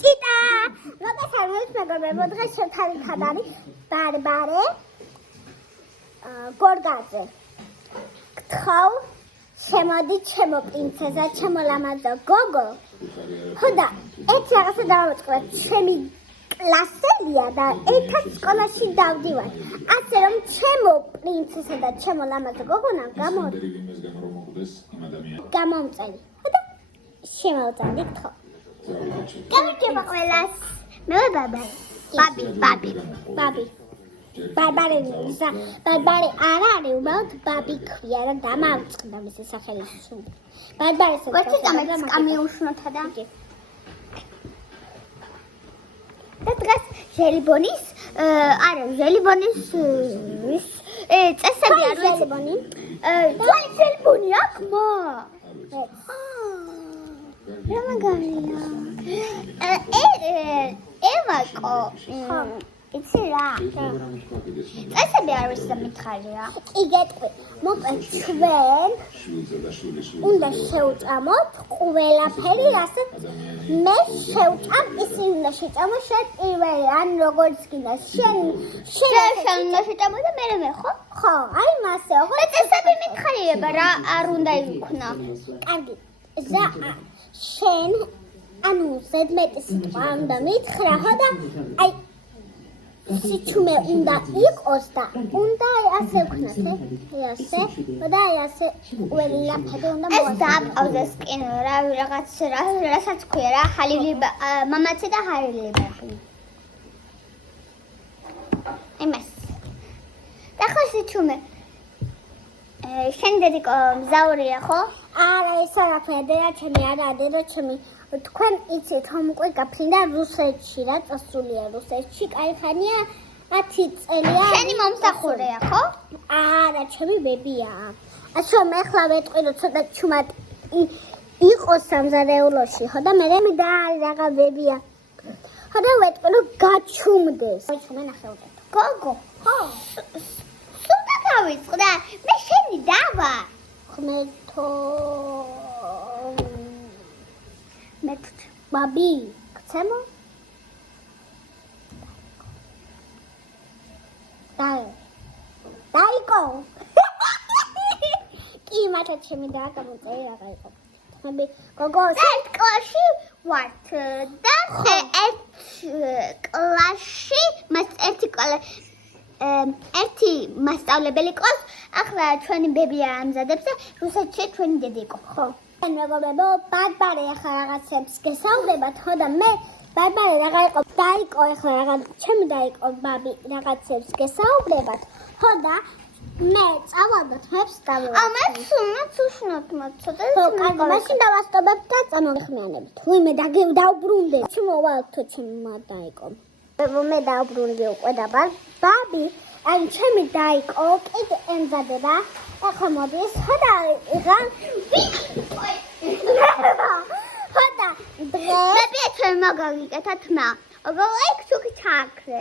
ციტა მოგესალმებით მეგობრებო, დღეს შეთანხმებით არის ბარბარე გორგაძე. გთხოვ, შემოდი ჩემო პრინცესა, ჩემო ლამაზო გოგო. ხო და ერთ რაღაცა დავამოწყდა, ჩემი კლასელია და ერთად სკოლაში დავდივარ. ასე რომ ჩემო პრინცესა და ჩემო ლამაზო გოგონამ გამომწერი. ხო და შემოვწადე, გთხოვ. გამარჯობა ყველას. მე ვარ ბაბი. ბარბარე არ არის, უბრალოდ ბაბი ქვია და დამავწყდა მისი სახელი სულ. ბარბარეს ვერცი გამიუშნოთა და დღეს ჟელიბონის წესები არის ჟელიბონი. ძველი ჟელიბონი აქვს მა. რა მაგარია. ევაკო. იცი რა. წესები არის და მითხარია. კი გეტყვი. მოკლედ ჩვენ უნდა შევწამოთ ყველაფერი, რასაც მე შევწამ, ისინი უნდა შეწამო შენ პირველი, ან როგორც გინდა. შენ უნდა შეწამო და მე ხო? ხო, აი მასეო. ხო, წესები მითხარიება რა არ უნდა იქნა. კარგი. შენ ანუ ზედმეტი სიტყვა უნდა მითხრა, ხო და აი სიჩუმე უნდა იყოს და უნდა ასე ვქნათ, ასე და ასე ყველაფერი უნდა მოასწრო. ეს დააპაუზეს კინო რასაც ქვია რა, ხალილი მამაცი და ხალილი. იმას. და ხო სიჩუმე. შენ დედიკო მზაურია ხო? არა, ეს არაფერი, დედა ჩემი არა, დედა ჩემი. თქვენ იცით რომ უკვე გაფრინდა რუსეთში რა წასულია რუსეთში კაიხანია 10 წელია შენი მომსახურეა ხო? არა ჩემი ბებია ასე რომ ეხლა ვეტყვი რომ ცოტა ჩუმად იყოს სამზარეულოში ხო და მე და რაღა ბებია ხო და ვეტყვი რომ გაჩუმდეს მე ნახევდა გოგო ხო სულთა გავიწყდა მე შენი დავა ხმეთო ბაბი, გცემო? დაიკო. კი, მართლა ჩემი და გამოწერი რაღა იყო. ბაბი, გოგო, ერთ კლასში ვართ და ერთი მასწავლებელი ყავს, ახლა ჩვენი ბებია ამზადებს და რუსეთში ჩვენი დედი იყო, ხო? მეგობრებო, ბარბარე ახლა რაღაცებს გესაუბრებათ, ხო და მე ბარბარე რაღა იყო, დაიკო ახლა რაღა, ჩემი დაიკო ბაბი რაღაცებს გესაუბრებათ, ხო და მე წავადოთ მეც დავიწყო. მე სულაც უშნოთ ცოტა. ხო, კარგი, მაშინ დავასწობებ და წამოვხმიანებით. ვიმე დავბრუნდე. ჩმოვალთ თუ ჩემმა დაიკო. მე დავბრუნდი უკვე და ბაბი, აი ჩემი დაიკო კიდე ემზადება. ახლა მოდის, ხო და იღა ხოდა დღეს მე πιეთე მაგალითად თმა. ოგო ექ ჩუქი ჩაქრე.